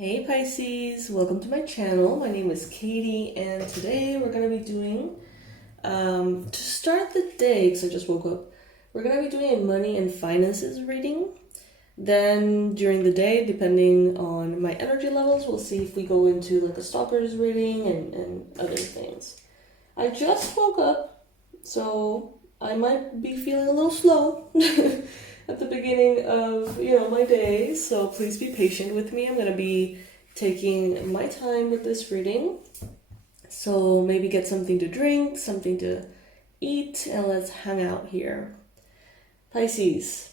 Hey Pisces, welcome to my channel. My name is Katie and today we're going to be doing, to start the day, because I just woke up, we're going to be doing a money and finances reading. Then during the day, depending on my energy levels, we'll see if we go into like a stalker's reading and other things. I just woke up, so I might be feeling a little slow at the beginning of, my day, so please be patient with me. I'm going to be taking my time with this reading, so maybe get something to drink, something to eat, and let's hang out here. Pisces,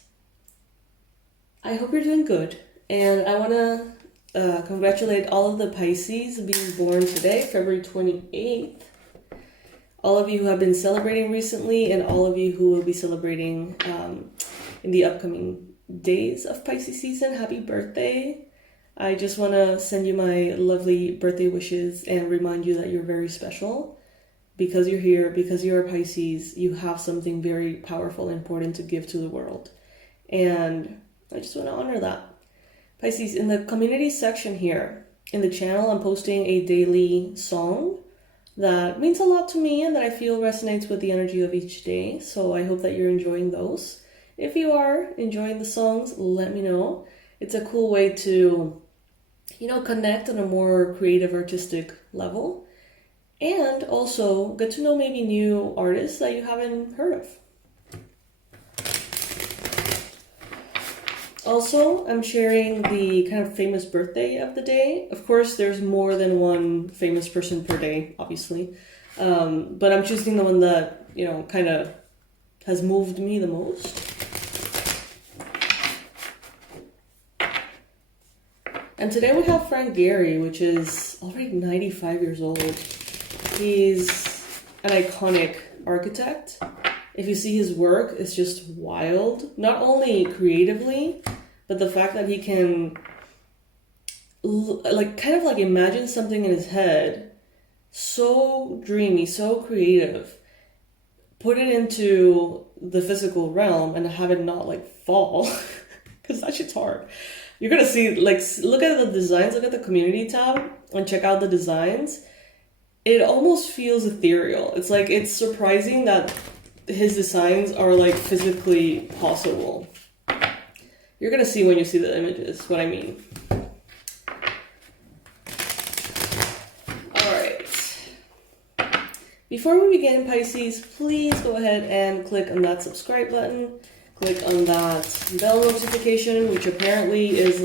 I hope you're doing good, and I want to congratulate all of the Pisces being born today, February 28th. All of you who have been celebrating recently, and all of you who will be celebrating in the upcoming days of Pisces season, happy birthday. I just want to send you my lovely birthday wishes and remind you that you're very special. Because you're here, because you're a Pisces, you have something very powerful and important to give to the world. And I just want to honor that. Pisces, in the community section here, in the channel, I'm posting a daily song that means a lot to me and that I feel resonates with the energy of each day. So I hope that you're enjoying those. If you are enjoying the songs, let me know. It's a cool way to, connect on a more creative, artistic level. And also get to know maybe new artists that you haven't heard of. Also, I'm sharing the kind of famous birthday of the day. Of course, there's more than one famous person per day, obviously. But I'm choosing the one that, kind of has moved me the most. And today we have Frank Gehry, which is already 95 years old. He's an iconic architect. If you see his work, it's just wild. Not only creatively, but the fact that he can imagine something in his head, so dreamy, so creative, put it into the physical realm and have it not fall, because that shit's hard. You're gonna see, look at the designs, look at the community tab and check out the designs. It almost feels ethereal. It's surprising that his designs are physically possible. You're gonna see when you see the images what I mean. Alright. Before we begin, Pisces, please go ahead and click on that subscribe button. Click on that bell notification, which apparently is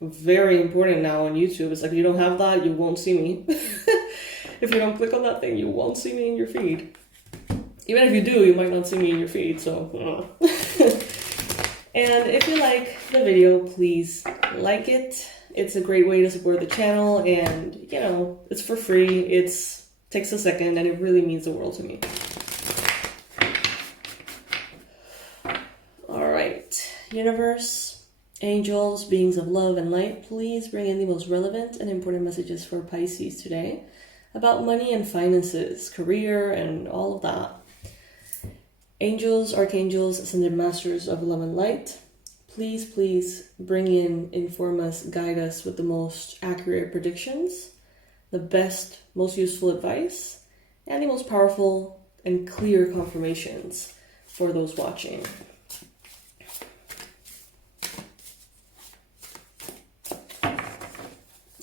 very important now on YouTube. It's you don't have that, you won't see me. If you don't click on that thing, you won't see me in your feed. Even if you do, you might not see me in your feed, so. And if you like the video, please like it. It's a great way to support the channel, and it's for free. It takes a second, and it really means the world to me. Alright, universe, angels, beings of love and light, please bring in the most relevant and important messages for Pisces today about money and finances, career, and all of that. Angels, archangels, ascended masters of love and light, please bring in, inform us, guide us with the most accurate predictions, the best, most useful advice, and the most powerful and clear confirmations for those watching.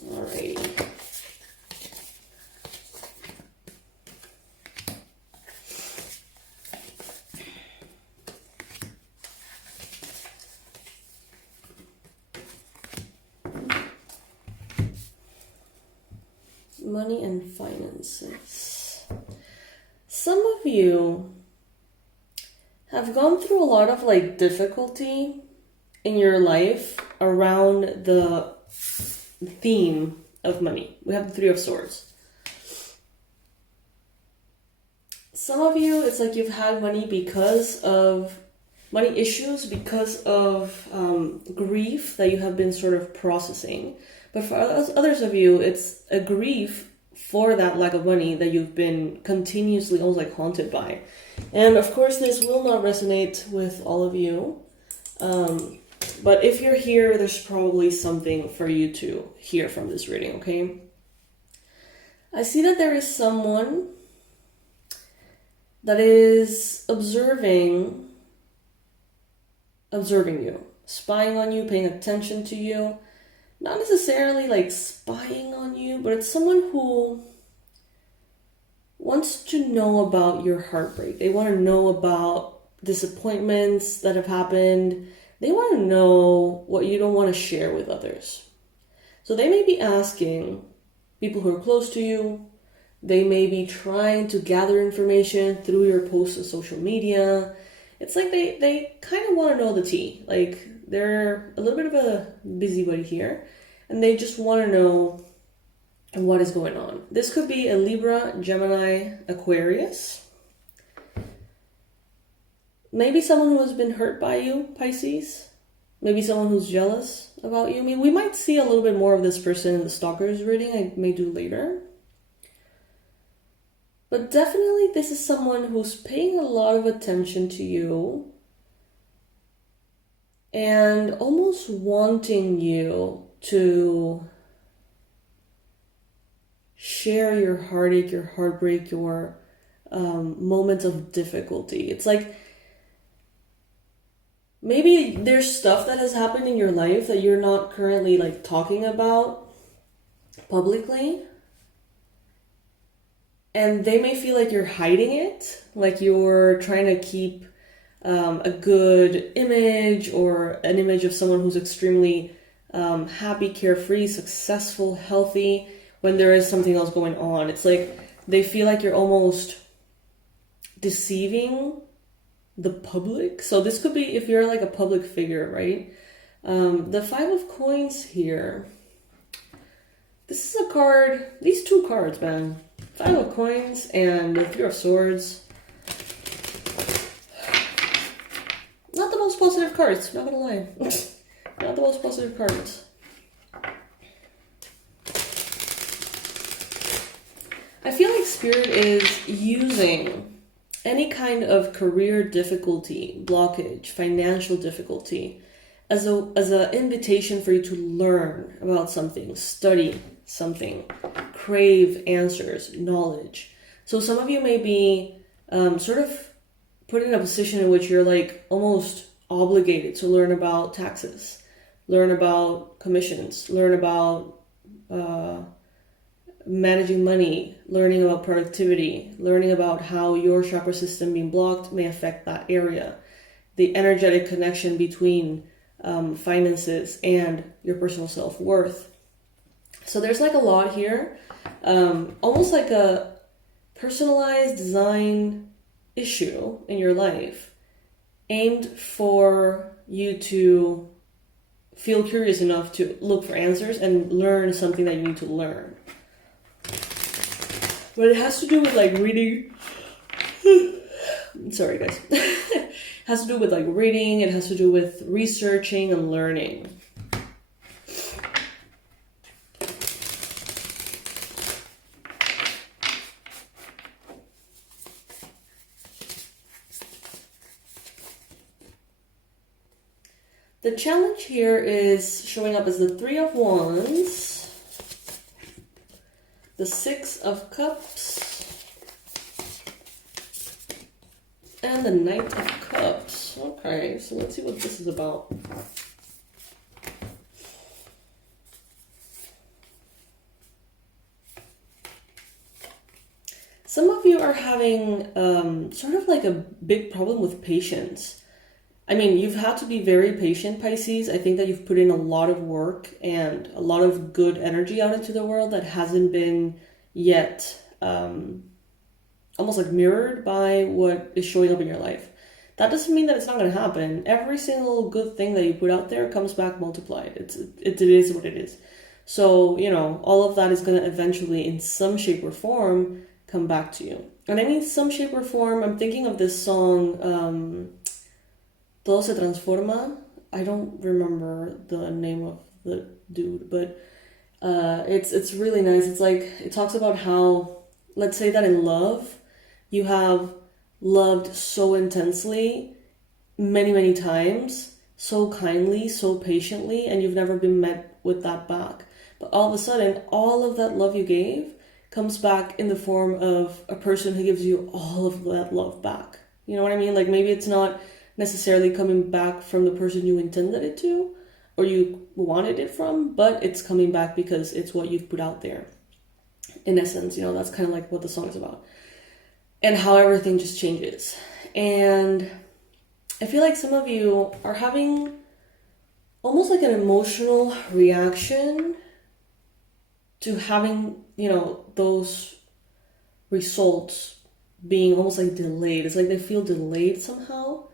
Alrighty. Money and finances. Some of you have gone through a lot of difficulty in your life around the theme of money. We have the Three of Swords. Some of you, it's you've had money issues because of grief that you have been sort of processing. But for others of you, it's a grief for that lack of money that you've been continuously almost haunted by. And of course, this will not resonate with all of you. But if you're here, there's probably something for you to hear from this reading, okay? I see that there is someone that is observing you, spying on you, paying attention to you. Not necessarily like spying on you, but it's someone who wants to know about your heartbreak. They want to know about disappointments that have happened. They want to know what you don't want to share with others. So they may be asking people who are close to you. They may be trying to gather information through your posts on social media. It's like they kind of want to know the tea. Like they're a little bit of a busybody here, and they just want to know what is going on. This could be a Libra, Gemini, Aquarius. Maybe someone who has been hurt by you, Pisces. Maybe someone who's jealous about you. I mean, we might see a little bit more of this person in the stalkers reading I may do later. But definitely this is someone who's paying a lot of attention to you and almost wanting you to share your heartache, your heartbreak, your moments of difficulty. It's like maybe there's stuff that has happened in your life that you're not currently like talking about publicly. And they may feel like you're hiding it, like you're trying to keep a good image or an image of someone who's extremely happy, carefree, successful, healthy, when there is something else going on. It's like they feel like you're almost deceiving the public. So this could be if you're like a public figure, right? The Five of Coins here. This is a card, these two cards, man. Five of Coins and the Three of Swords. Not the most positive cards, not gonna lie. Not the most positive cards. I feel like Spirit is using any kind of career difficulty, blockage, financial difficulty as an invitation for you to learn about something, study something, crave answers, knowledge. So some of you may be sort of put in a position in which you're like almost obligated to learn about taxes, learn about commissions, learn about managing money, learning about productivity, learning about how your chakra system being blocked may affect that area, the energetic connection between finances and your personal self-worth. So there's like a lot here, almost like a personalized design issue in your life aimed for you to feel curious enough to look for answers and learn something that you need to learn. But it has to do with like reading. Sorry guys. It has to do with like reading, it has to do with researching and learning. The challenge here is showing up as the Three of Wands, the Six of Cups, and the Knight of Cups. Okay, so let's see what this is about. Some of you are having sort of like a big problem with patience. I mean, you've had to be very patient, Pisces. I think that you've put in a lot of work and a lot of good energy out into the world that hasn't been yet almost like mirrored by what is showing up in your life. That doesn't mean that it's not going to happen. Every single good thing that you put out there comes back multiplied. It is what it is. So, you know, all of that is going to eventually, in some shape or form, come back to you. And I mean some shape or form, I'm thinking of this song, Todo se transforma. I don't remember the name of the dude, but it's really nice. It's like, it talks about how, let's say that in love, you have loved so intensely many, many times, so kindly, so patiently, and you've never been met with that back. But all of a sudden, all of that love you gave comes back in the form of a person who gives you all of that love back. You know what I mean? Like maybe it's not necessarily coming back from the person you intended it to or you wanted it from, but it's coming back because it's what you've put out there. In essence, you know, that's kind of like what the song is about. And how everything just changes. And I feel like some of you are having almost like an emotional reaction to having, you know, those results being almost like delayed. It's like they feel delayed somehow.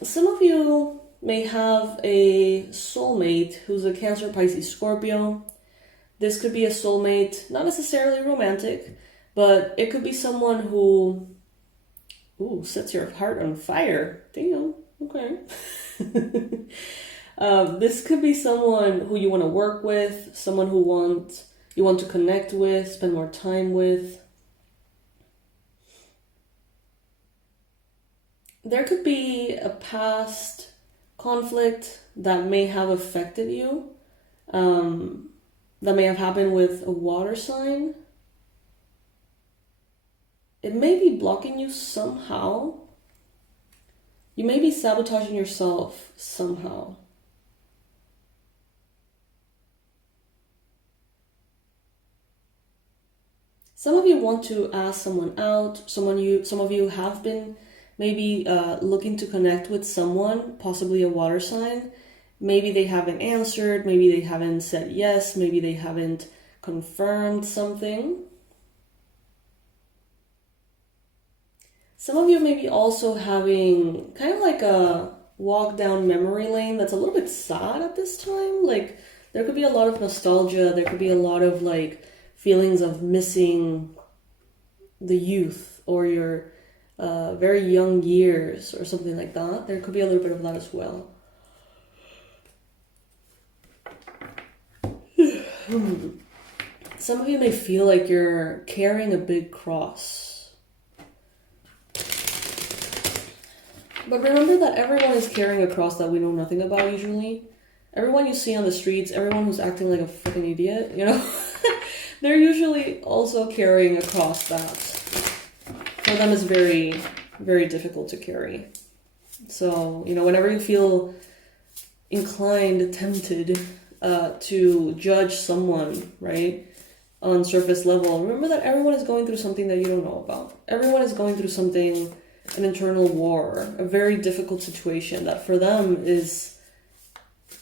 Some of you may have a soulmate who's a Cancer, Pisces, Scorpio. This could be a soulmate, not necessarily romantic, but it could be someone who, sets your heart on fire. Damn, okay. This could be someone who you want to work with, someone who you want to connect with, spend more time with. There could be a past conflict that may have affected you, that may have happened with a water sign. It may be blocking you somehow. You may be sabotaging yourself somehow. Some of you want to ask someone out. Some of you have been maybe looking to connect with someone, possibly a water sign. Maybe they haven't answered. Maybe they haven't said yes. Maybe they haven't confirmed something. Some of you may be also having kind of like a walk down memory lane that's a little bit sad at this time. Like there could be a lot of nostalgia. There could be a lot of like feelings of missing the youth or your very young years or something like that. There could be a little bit of that as well. Some of you may feel like you're carrying a big cross. But remember that everyone is carrying a cross that we know nothing about usually. Everyone you see on the streets, everyone who's acting like a freaking idiot, you know, they're usually also carrying a cross that for them is very, very difficult to carry. So, you know, whenever you feel inclined, tempted to judge someone, right, on surface level, remember that everyone is going through something that you don't know about. Everyone is going through something, an internal war, a very difficult situation that for them is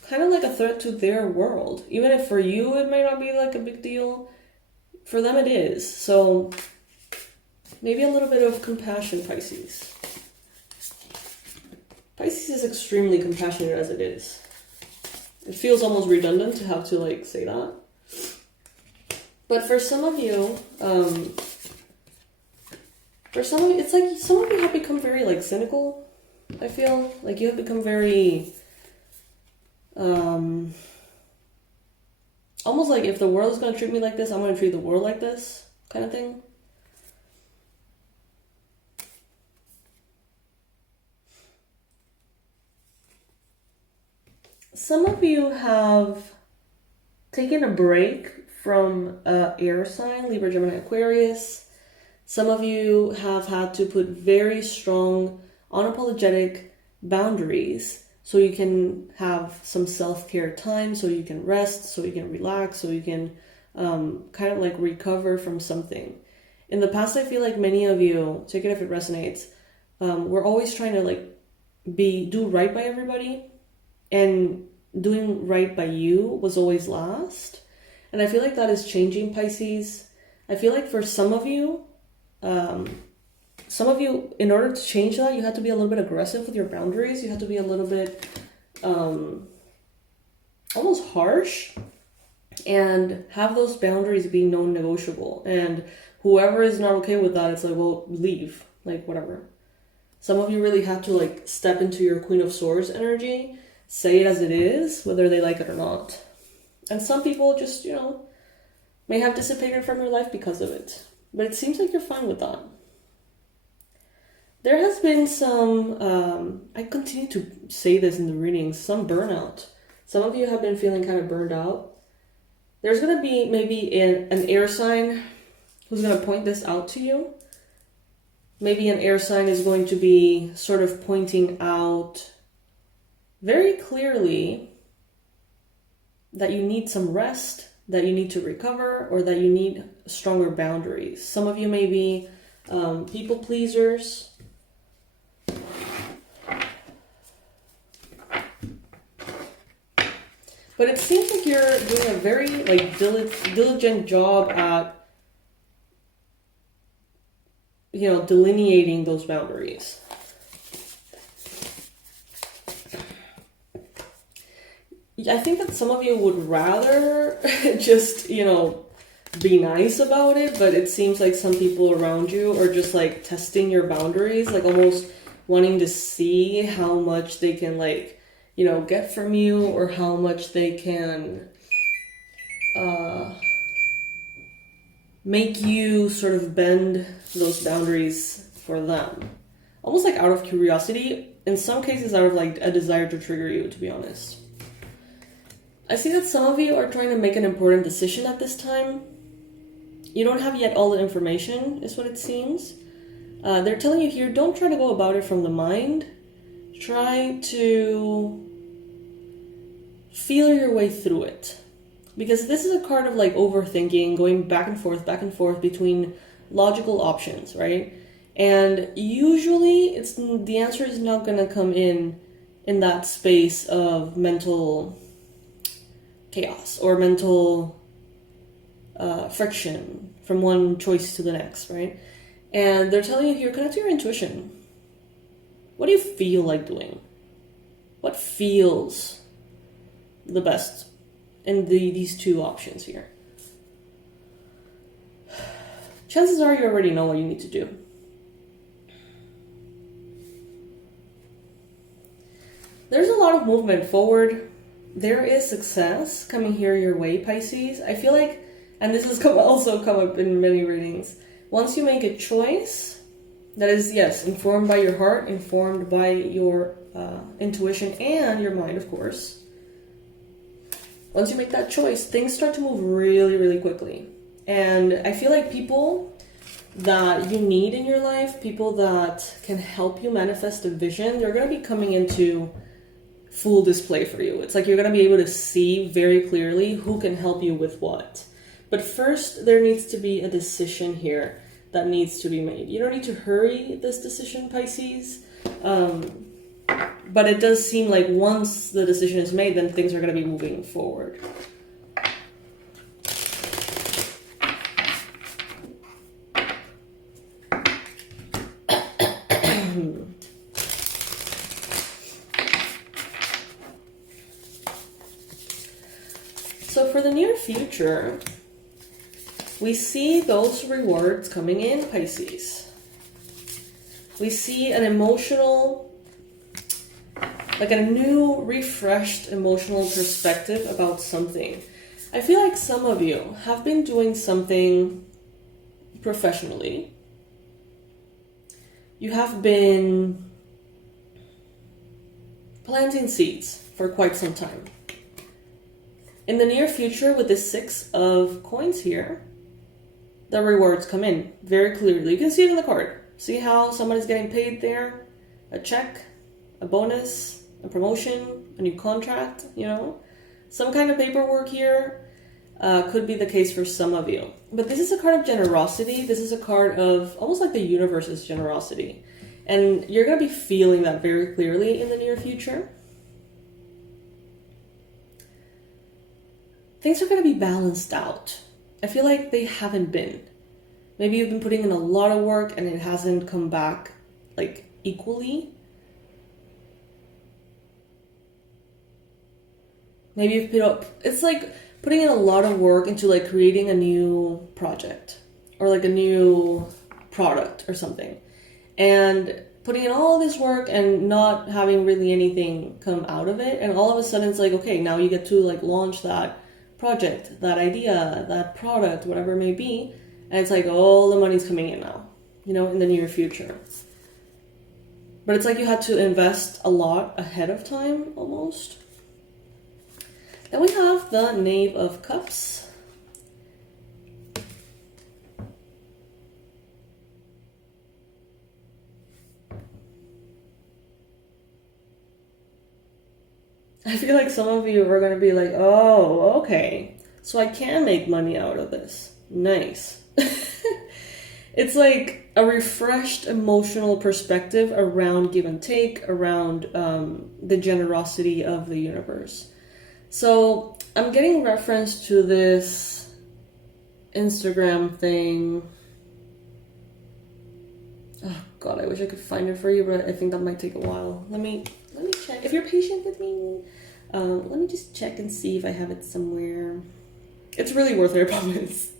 kind of like a threat to their world. Even if for you it may not be like a big deal, for them it is. So maybe a little bit of compassion, Pisces. Pisces is extremely compassionate as it is. It feels almost redundant to have to like say that. But for some of you, it's like some of you have become very like cynical. I feel like you have become very, almost like if the world is going to treat me like this, I'm going to treat the world like this kind of thing. Some of you have taken a break from air sign, Libra, Gemini, Aquarius. Some of you have had to put very strong, unapologetic boundaries so you can have some self-care time, so you can rest, so you can relax, so you can kind of like recover from something. In the past, I feel like many of you, take it if it resonates, we're always trying to like do right by everybody, and doing right by you was always last. And I feel like that is changing, Pisces. I feel like for some of you, in order to change that, you have to be a little bit aggressive with your boundaries. You have to be a little bit almost harsh and have those boundaries be non-negotiable. And whoever is not okay with that, it's like, well, leave, like whatever. Some of you really have to like step into your Queen of Swords energy, say it as it is, whether they like it or not. And some people just, you know, may have dissipated from your life because of it. But it seems like you're fine with that. There has been some, I continue to say this in the readings, some burnout. Some of you have been feeling kind of burned out. There's going to be maybe an air sign who's going to point this out to you. Maybe an air sign is going to be sort of pointing out very clearly that you need some rest, that you need to recover, or that you need stronger boundaries. Some of you may be people pleasers. But it seems like you're doing a very diligent job at, delineating those boundaries. I think that some of you would rather just, be nice about it, but it seems like some people around you are just like testing your boundaries, like almost wanting to see how much they can get from you, or how much they can make you sort of bend those boundaries for them. Almost like out of curiosity, in some cases out of a desire to trigger you, to be honest. I see that some of you are trying to make an important decision at this time. You don't have yet all the information, is what it seems. They're telling you here, don't try to go about it from the mind. Try to feel your way through it. Because this is a card of overthinking, going back and forth between logical options, right? And usually the answer is not going to come in that space of mental chaos or mental friction from one choice to the next, right? And they're telling you here, connect to your intuition. What do you feel like doing? What feels the best in these two options here? Chances are you already know what you need to do. There's a lot of movement forward. There is success coming here your way, Pisces. I feel like, and this has also come up in many readings, once you make a choice that is, yes, informed by your heart, informed by your intuition and your mind, of course. Once you make that choice, things start to move really, really quickly. And I feel like people that you need in your life, people that can help you manifest a vision, they're going to be coming into full display for you. It's like you're going to be able to see very clearly who can help you with what. But first, there needs to be a decision here that needs to be made. You don't need to hurry this decision, Pisces. But it does seem like once the decision is made, then things are going to be moving forward. So for the near future, we see those rewards coming in, Pisces. We see an emotional, like a new, refreshed emotional perspective about something. I feel like some of you have been doing something professionally. You have been planting seeds for quite some time. In the near future, with the 6 of coins here, the rewards come in very clearly. You can see it in the card. See how somebody's getting paid there? A check, a bonus, a promotion, a new contract, Some kind of paperwork here could be the case for some of you. But this is a card of generosity. This is a card of almost like the universe's generosity. And you're going to be feeling that very clearly in the near future. Things are going to be balanced out. I feel like they haven't been. Maybe you've been putting in a lot of work and it hasn't come back equally. Maybe you've put up, it's like putting in a lot of work into creating a new project or a new product or something. And putting in all this work and not having really anything come out of it. And all of a sudden it's okay, now you get to launch that project, that idea, that product, whatever it may be. And it's all the money's coming in now, in the near future. but it's like you had to invest a lot ahead of time, almost. Then we have the Knave of Cups. I feel like some of you are going to be like, oh, okay, so I can make money out of this. Nice. It's like a refreshed emotional perspective around give and take, around the generosity of the universe. So I'm getting reference to this Instagram thing. Oh God, I wish I could find it for you, but I think that might take a while. Let me check. If you're patient with me, let me just check and see if I have it somewhere. It's really worth it, I promise.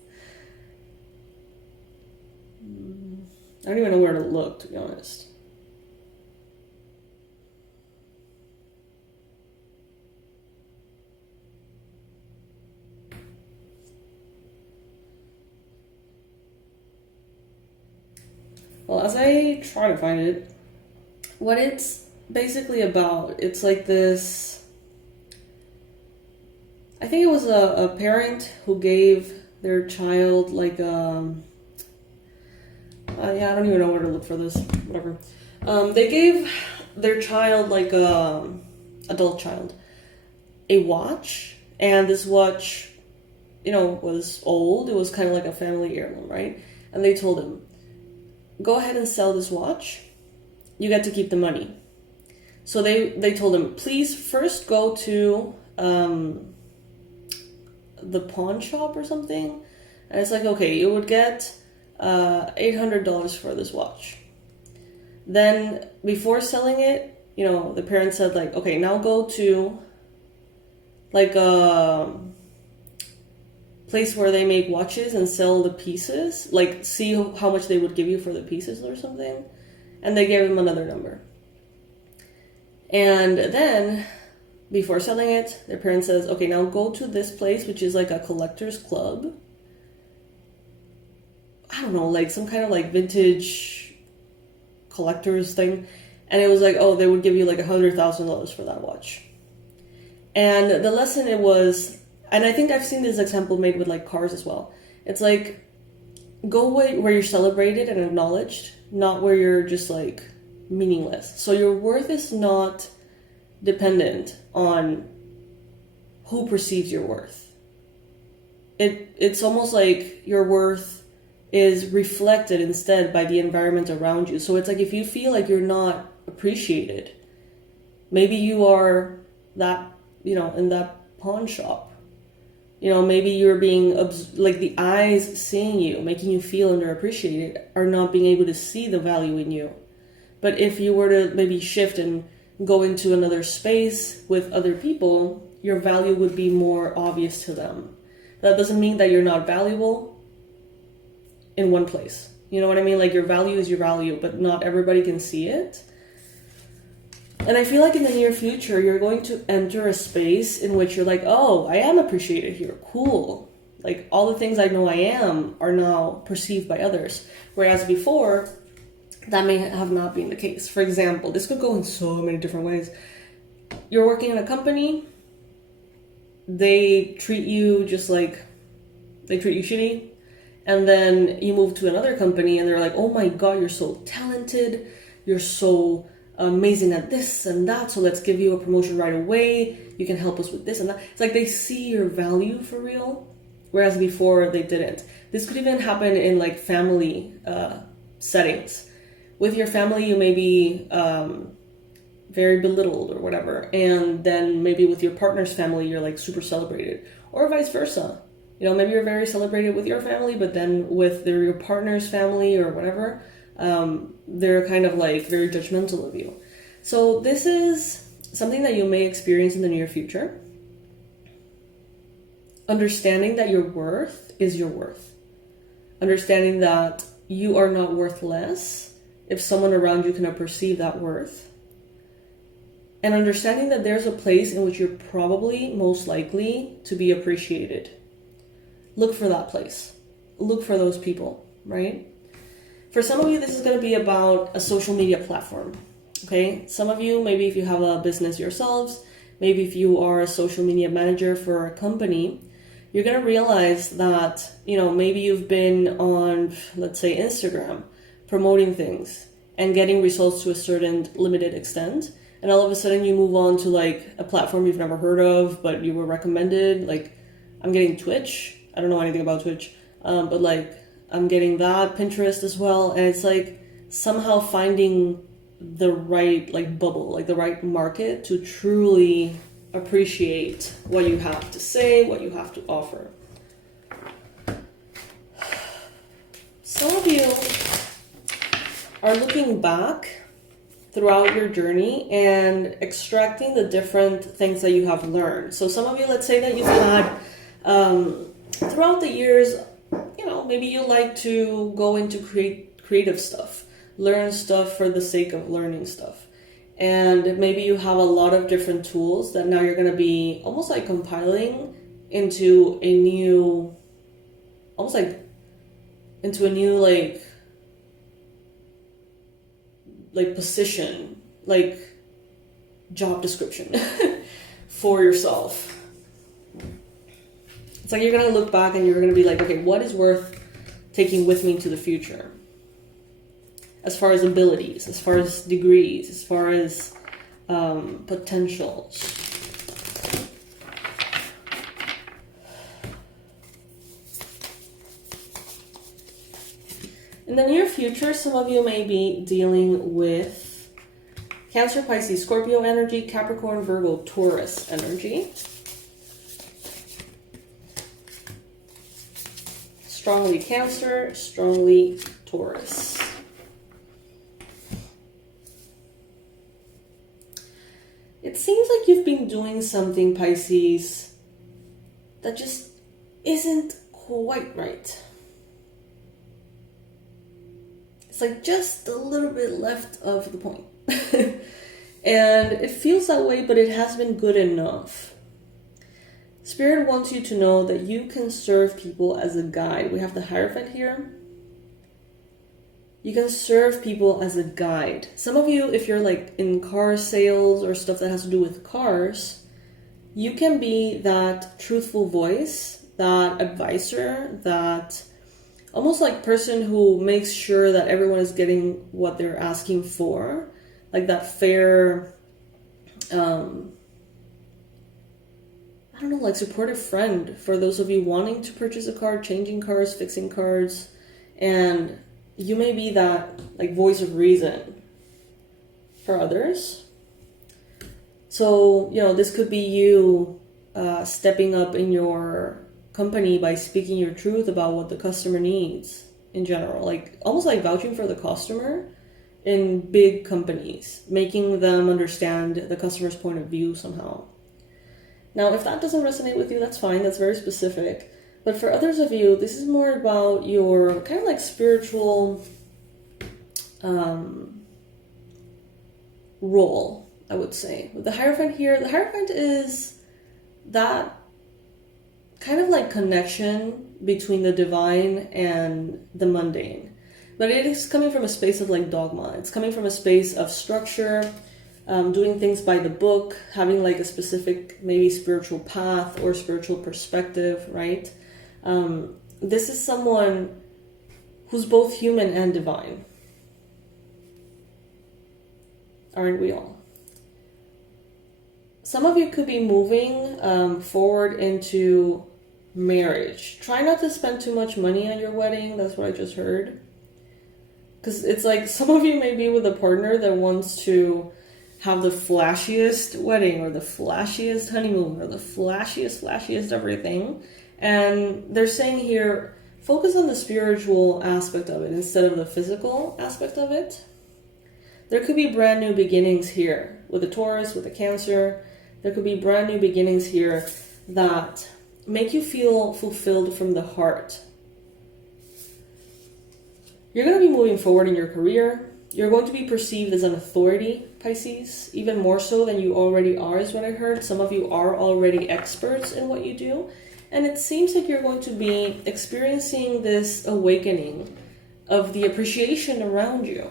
I don't even know where to look, to be honest. Well, as I try to find it, what it's basically about, it's like this, I think it was a parent who gave their child like yeah, I don't even know where to look for this, whatever. They gave their child, like adult child, a watch, and this watch, you know, was old. It was kind of like a family heirloom, right? And they told him, go ahead and sell this watch. You get to keep the money. So they told him, please first go to the pawn shop or something. And it's like, okay, you would get $800 for this watch. Then before selling it, you know, the parent said like, okay, now go to like a place where they make watches and sell the pieces, like see how much they would give you for the pieces or something. And they gave him another number. And then before selling it, their parent says, okay, now go to this place, which is like a collector's club. I don't know, like some kind of like vintage collector's thing. And it was like, oh, they would give you like $100,000 for that watch. And the lesson it was, and I think I've seen this example made with like cars as well. It's like, go where you're celebrated and acknowledged, not where you're just like meaningless. So your worth is not dependent on who perceives your worth. It's almost like your worth is reflected instead by the environment around you. So it's like if you feel like you're not appreciated, maybe you are that, you know, in that pawn shop. You know, maybe you're being, like the eyes seeing you, making you feel underappreciated, are not being able to see the value in you. But if you were to maybe shift and go into another space with other people, your value would be more obvious to them. That doesn't mean that you're not valuable in one place. You know what I mean? Like your value is your value, but not everybody can see it. And I feel like in the near future, you're going to enter a space in which you're like, oh, I am appreciated here. Cool. Like all the things I know I am are now perceived by others. Whereas before, that may have not been the case. For example, this could go in so many different ways. You're working in a company, they treat you just like they treat you shitty. And then you move to another company and they're like, oh my God, you're so talented. You're so amazing at this and that. So let's give you a promotion right away. You can help us with this and that. It's like they see your value for real. Whereas before they didn't. This could even happen in like family settings. With your family, you may be very belittled or whatever. And then maybe with your partner's family, you're like super celebrated. Or vice versa. You know, maybe you're very celebrated with your family, but then with your partner's family or whatever, they're kind of like very judgmental of you. So this is something that you may experience in the near future. Understanding that your worth is your worth. Understanding that you are not worth less if someone around you cannot perceive that worth. And understanding that there's a place in which you're probably most likely to be appreciated. Look for that place. Look for those people, right? For some of you, this is going to be about a social media platform. Okay, some of you, maybe if you have a business yourselves, maybe if you are a social media manager for a company, you're going to realize that, maybe you've been on, let's say, Instagram, promoting things and getting results to a certain limited extent. And all of a sudden you move on to like a platform you've never heard of, but you were recommended. Like, I'm getting Twitch. I don't know anything about Twitch, but like I'm getting that, Pinterest as well. And it's like somehow finding the right like bubble, like the right market to truly appreciate what you have to say, what you have to offer. Some of you are looking back throughout your journey and extracting the different things that you have learned. So some of you, let's say that you've had throughout the years, maybe you like to go into creative stuff, learn stuff for the sake of learning stuff. And maybe you have a lot of different tools that now you're going to be almost like compiling into a new, like position, like job description for yourself. It's like you're going to look back and you're going to be like, okay, what is worth taking with me to the future? As far as abilities, as far as degrees, as far as potentials. In the near future, some of you may be dealing with Cancer, Pisces, Scorpio energy, Capricorn, Virgo, Taurus energy. Strongly Cancer, strongly Taurus. It seems like you've been doing something, Pisces, that just isn't quite right. It's like just a little bit left of the point. And it feels that way, but it has been good enough. Spirit wants you to know that you can serve people as a guide. We have the Hierophant here. You can serve people as a guide. Some of you, if you're like in car sales or stuff that has to do with cars, you can be that truthful voice, that advisor, that almost like person who makes sure that everyone is getting what they're asking for. Like that fair, like supportive friend for those of you wanting to purchase a car, changing cars, fixing cars. And you may be that like voice of reason for others. So, this could be you stepping up in your company by speaking your truth about what the customer needs in general. Like almost like vouching for the customer in big companies, making them understand the customer's point of view somehow. Now, if that doesn't resonate with you, that's fine. That's very specific. But for others of you, this is more about your kind of like spiritual role, I would say. With the Hierophant here, the Hierophant is that kind of like connection between the divine and the mundane. But it is coming from a space of like dogma. It's coming from a space of structure, doing things by the book, having like a specific maybe spiritual path or spiritual perspective, right? This is someone who's both human and divine. Aren't we all? Some of you could be moving forward into marriage. Try not to spend too much money on your wedding. That's what I just heard. Because it's like some of you may be with a partner that wants to have the flashiest wedding or the flashiest honeymoon or the flashiest everything. And they're saying here, focus on the spiritual aspect of it instead of the physical aspect of it. There could be brand new beginnings here with a Taurus, with a Cancer. There could be brand new beginnings here that make you feel fulfilled from the heart. You're going to be moving forward in your career. You're going to be perceived as an authority, Pisces, even more so than you already are, is what I heard. Some of you are already experts in what you do. And it seems like you're going to be experiencing this awakening of the appreciation around you.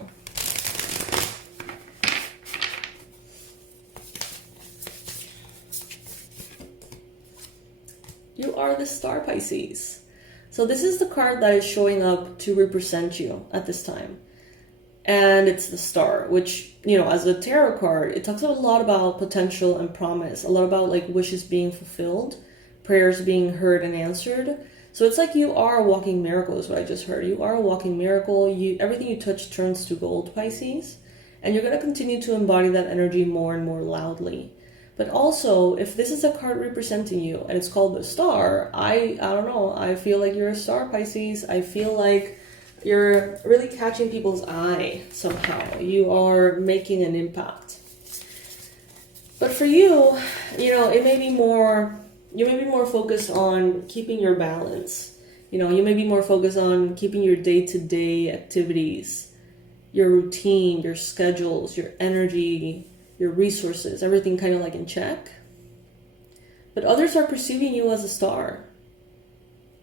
You are the star, Pisces. So this is the card that is showing up to represent you at this time. And it's the star, which, as a tarot card, it talks a lot about potential and promise, a lot about like wishes being fulfilled, prayers being heard and answered. So it's like you are a walking miracle is what I just heard. You are a walking miracle. Everything you touch turns to gold, Pisces. And you're going to continue to embody that energy more and more loudly. But also, if this is a card representing you and it's called the star, I don't know, I feel like you're a star, Pisces. I feel like you're really catching people's eye somehow. You are making an impact. But for you, it may be more, you may be more focused on keeping your balance. You may be more focused on keeping your day-to-day activities, your routine, your schedules, your energy, your resources, everything kind of like in check. But others are perceiving you as a star.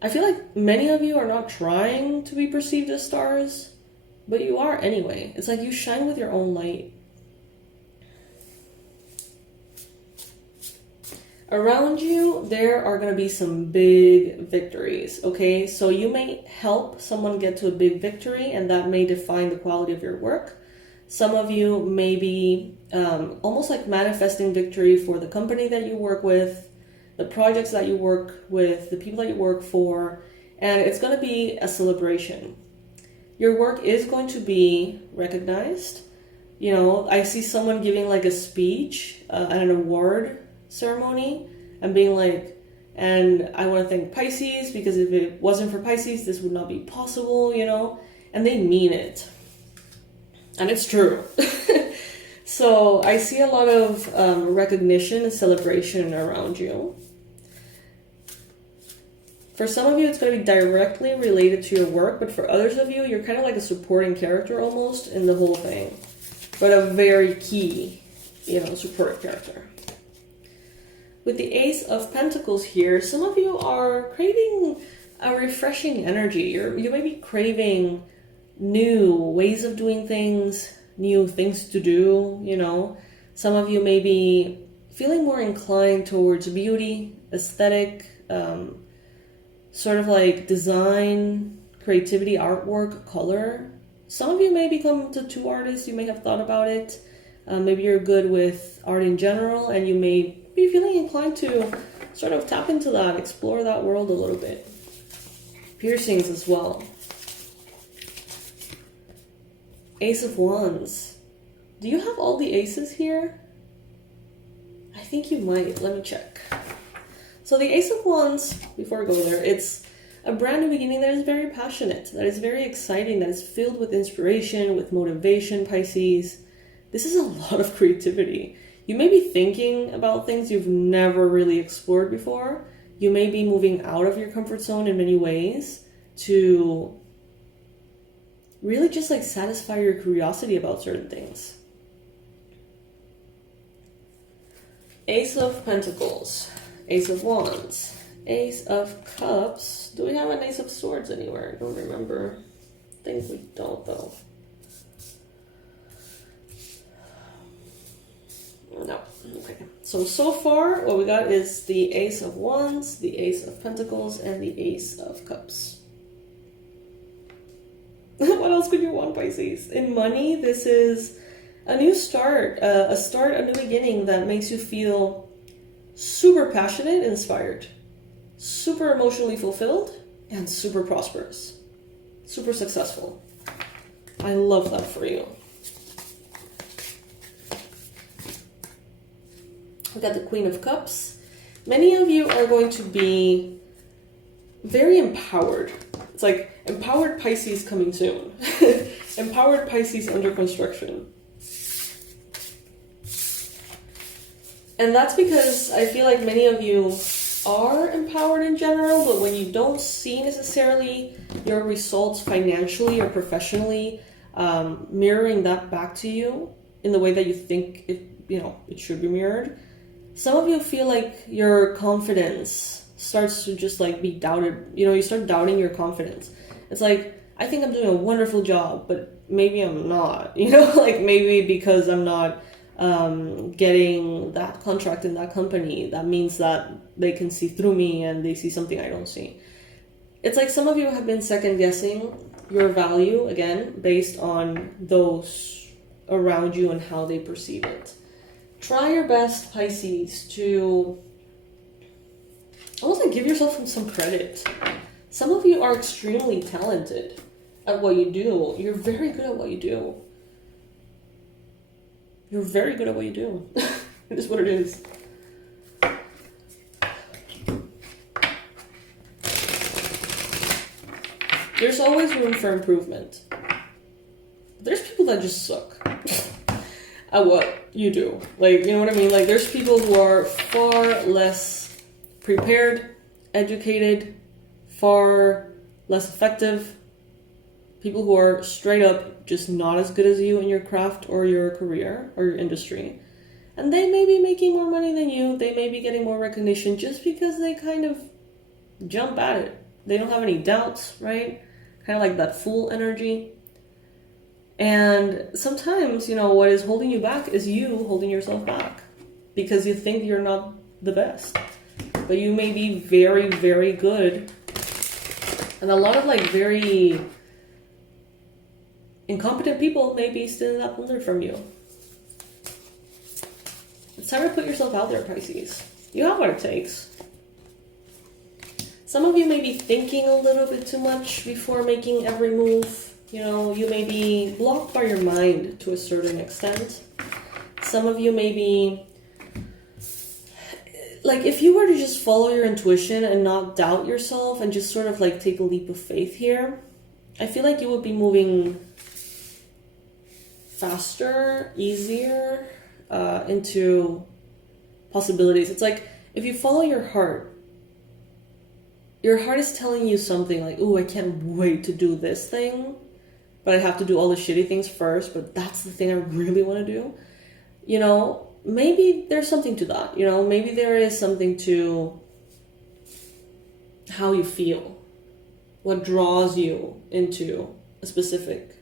I feel like many of you are not trying to be perceived as stars, but you are anyway. It's like you shine with your own light. Around you, there are going to be some big victories, okay? So you may help someone get to a big victory, and that may define the quality of your work. Some of you may be almost like manifesting victory for the company that you work with, the projects that you work with, the people that you work for, and it's going to be a celebration. Your work is going to be recognized. I see someone giving like a speech at an award ceremony and being like, and I want to thank Pisces because if it wasn't for Pisces, this would not be possible, and they mean it. And it's true. So I see a lot of recognition and celebration around you. For some of you, it's going to be directly related to your work, but for others of you, you're kind of like a supporting character almost in the whole thing, but a very key, support character. With the Ace of Pentacles here, some of you are craving a refreshing energy. You may be craving new ways of doing things, new things to do, Some of you may be feeling more inclined towards beauty, aesthetic, sort of like design, creativity, artwork, color. Some of you may become tattoo artists. You may have thought about it. Maybe you're good with art in general, and you may be feeling inclined to sort of tap into that, explore that world a little bit. Piercings as well. Ace of Wands. Do you have all the aces here? I think you might. Let me check. So the Ace of Wands, before we go there, it's a brand new beginning that is very passionate, that is very exciting, that is filled with inspiration, with motivation, Pisces. This is a lot of creativity. You may be thinking about things you've never really explored before. You may be moving out of your comfort zone in many ways to really just like satisfy your curiosity about certain things. Ace of Pentacles, Ace of Wands, Ace of Cups. Do we have an Ace of Swords anywhere? I don't remember. I think we don't though. No. Okay. So far what we got is the Ace of Wands, the Ace of Pentacles, and the Ace of Cups. What else could you want, Pisces? In money, this is a new start, a new beginning that makes you feel super passionate, inspired, super emotionally fulfilled, and super prosperous, super successful. I love that for you. We got the Queen of Cups. Many of you are going to be very empowered. It's like empowered Pisces coming soon. Empowered Pisces under construction. And that's because I feel like many of you are empowered in general, but when you don't see necessarily your results financially or professionally mirroring that back to you in the way that you think it should be mirrored, some of you feel like your confidence starts to just like be doubted. You start doubting your confidence. It's like, I think I'm doing a wonderful job, but maybe I'm not, like maybe because I'm not getting that contract in that company. That means that they can see through me and they see something I don't see. It's like some of you have been second guessing your value, again, based on those around you and how they perceive it. Try your best, Pisces, to almost like give yourself some credit. Some of you are extremely talented at what you do. You're very good at what you do. You're very good at what you do. It is what it is. There's always room for improvement. There's people that just suck at what you do. Like, you know what I mean? Like, there's people who are far less prepared, educated, far less effective. People who are straight up just not as good as you in your craft or your career or your industry. And they may be making more money than you. They may be getting more recognition just because they kind of jump at it. They don't have any doubts, right? Kind of like that fool energy. And sometimes, you know, what is holding you back is you holding yourself back because you think you're not the best. But you may be very, very good. And a lot of like very incompetent people may be stealing that thunder from you. It's time to put yourself out there, Pisces. You have what it takes. Some of you may be thinking a little bit too much before making every move. You know, you may be blocked by your mind to a certain extent. Some of you may be, like, if you were to just follow your intuition and not doubt yourself and just sort of like take a leap of faith here, I feel like you would be moving faster, easier into possibilities. It's like if you follow your heart is telling you something like, "Ooh, I can't wait to do this thing, but I have to do all the shitty things first, but that's the thing I really want to do." You know, maybe there's something to that. You know, maybe there is something to how you feel, what draws you into a specific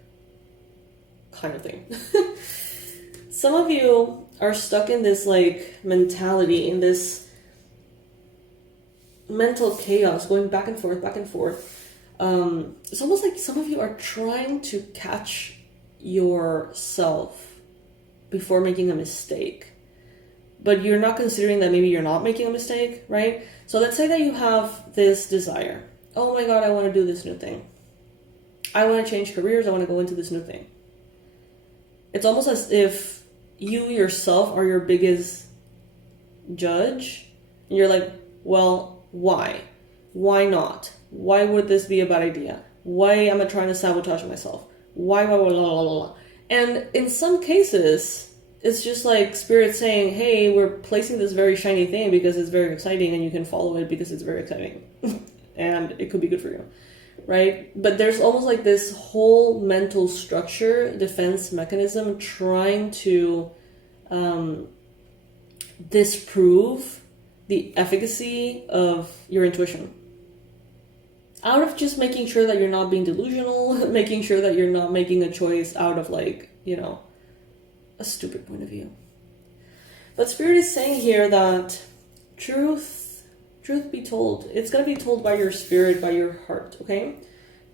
kind of thing. Some of you are stuck in this like mentality, in this mental chaos, going back and forth, back and forth. It's almost like some of you are trying to catch yourself before making a mistake. But you're not considering that maybe you're not making a mistake, right? So let's say that you have this desire. Oh my God, I want to do this new thing. I want to change careers. I want to go into this new thing. It's almost as if you yourself are your biggest judge. And you're like, well, why? Why not? Why would this be a bad idea? Why am I trying to sabotage myself? Why, blah, blah, blah, blah. And in some cases, it's just like spirit saying, hey, we're placing this very shiny thing because it's very exciting and you can follow it because it's very exciting. And it could be good for you, right? But there's almost like this whole mental structure, defense mechanism trying to disprove the efficacy of your intuition. Out of just making sure that you're not being delusional, making sure that you're not making a choice out of like, you know, a stupid point of view. But Spirit is saying here that truth be told, it's going to be told by your spirit, by your heart, okay?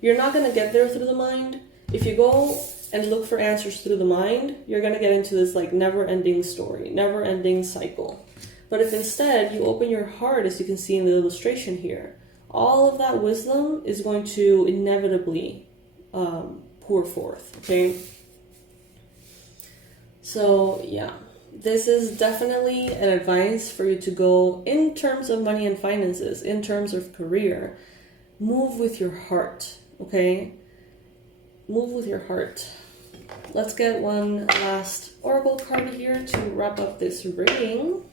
You're not going to get there through the mind. If you go and look for answers through the mind, you're going to get into this like never-ending story, never-ending cycle. But if instead you open your heart, as you can see in the illustration here, all of that wisdom is going to inevitably pour forth, okay? So, yeah. This is definitely an advice for you to go in terms of money and finances, in terms of career. Move with your heart, okay? Move with your heart. Let's get one last oracle card here to wrap up this reading.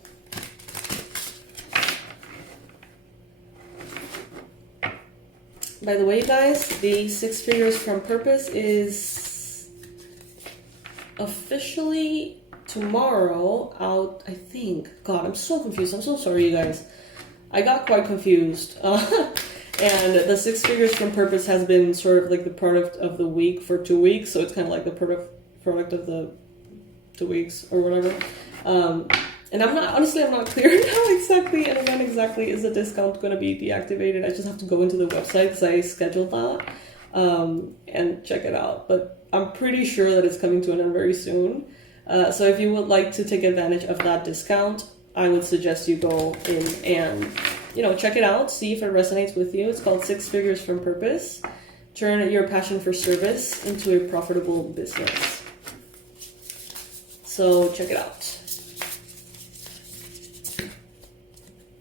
By the way, guys, the 6 figures from purpose is officially tomorrow out, I think. God, I'm so confused. I'm so sorry, you guys. I got quite confused. And the 6 figures from purpose has been sort of like the product of the week for 2 weeks. So it's kind of like the product of the 2 weeks or whatever. And I'm not clear on how exactly and when exactly is the discount going to be deactivated. I just have to go into the website because I scheduled that and check it out. But I'm pretty sure that it's coming to an end very soon. So if you would like to take advantage of that discount, I would suggest you go in and, check it out, see if it resonates with you. It's called 6 Figures from Purpose. Turn your passion for service into a profitable business. So check it out.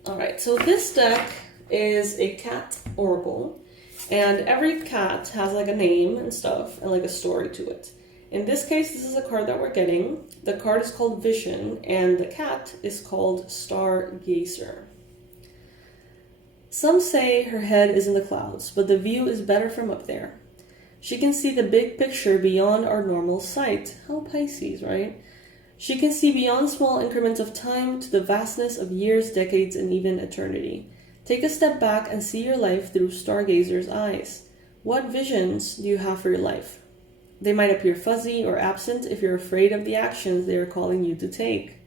All right, so this deck is a cat oracle, and every cat has like a name and stuff and like a story to it. In this case, this is a card that we're getting. The card is called Vision, and the cat is called Stargazer. Some say her head is in the clouds, but the view is better from up there. She can see the big picture beyond our normal sight. How Pisces, right? She can see beyond small increments of time to the vastness of years, decades, and even eternity. Take a step back and see your life through Stargazer's eyes. What visions do you have for your life? They might appear fuzzy or absent if you're afraid of the actions they are calling you to take.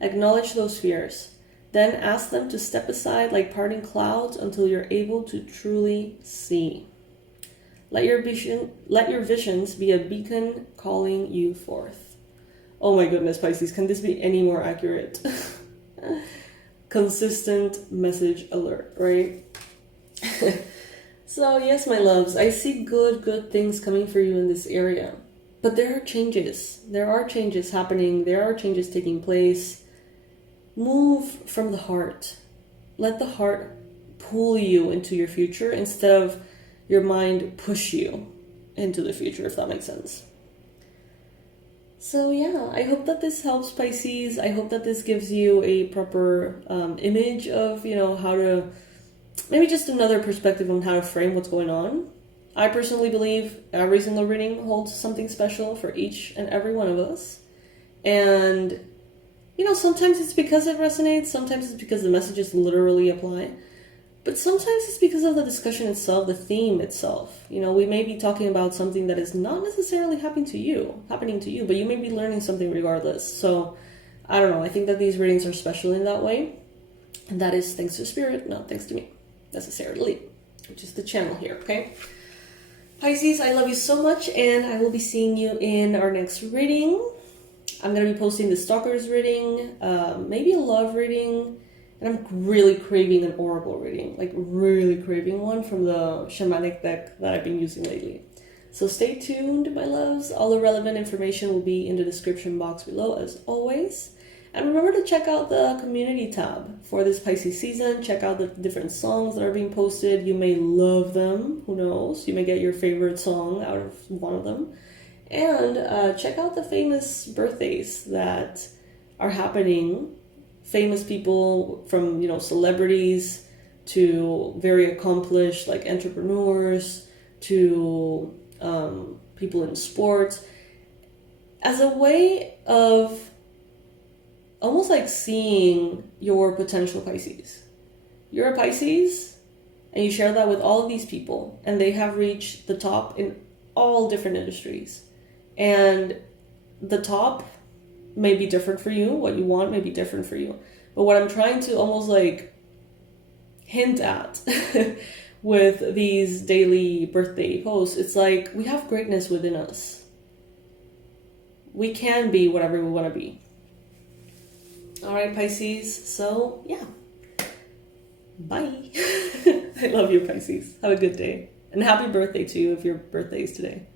Acknowledge those fears. Then ask them to step aside like parting clouds until you're able to truly see. Let your visions be a beacon calling you forth. Oh my goodness, Pisces, can this be any more accurate? Consistent message alert, right? So yes, my loves, I see good things coming for you in this area. But there are changes. There are changes happening. There are changes taking place. Move from the heart. Let the heart pull you into your future instead of your mind push you into the future, if that makes sense. So yeah, I hope that this helps, Pisces. I hope that this gives you a proper image of, how to, maybe just another perspective on how to frame what's going on. I personally believe every single reading holds something special for each and every one of us. And, sometimes it's because it resonates, sometimes it's because the messages literally apply. But sometimes it's because of the discussion itself, the theme itself. We may be talking about something that is not necessarily happening to you, but you may be learning something regardless. So, I don't know. I think that these readings are special in that way. And that is thanks to Spirit, not thanks to me, necessarily, which is the channel here, okay? Pisces, I love you so much, and I will be seeing you in our next reading. I'm going to be posting the Stalkers reading, maybe a love reading, and I'm really craving an oracle reading, like really craving one from the shamanic deck that I've been using lately. So stay tuned, my loves. All the relevant information will be in the description box below, as always. And remember to check out the community tab for this Pisces season. Check out the different songs that are being posted. You may love them. Who knows? You may get your favorite song out of one of them. And check out the famous birthdays that are happening. Famous people from, celebrities to very accomplished, like entrepreneurs, to people in sports, as a way of almost like seeing your potential Pisces. You're a Pisces, and you share that with all of these people, and they have reached the top in all different industries. And the top may be different for you. What you want may be different for you. But what I'm trying to almost like hint at with these daily birthday posts, it's like we have greatness within us. We can be whatever we want to be. All right, Pisces. So, yeah. Bye. I love you, Pisces. Have a good day. And happy birthday to you if your birthday is today.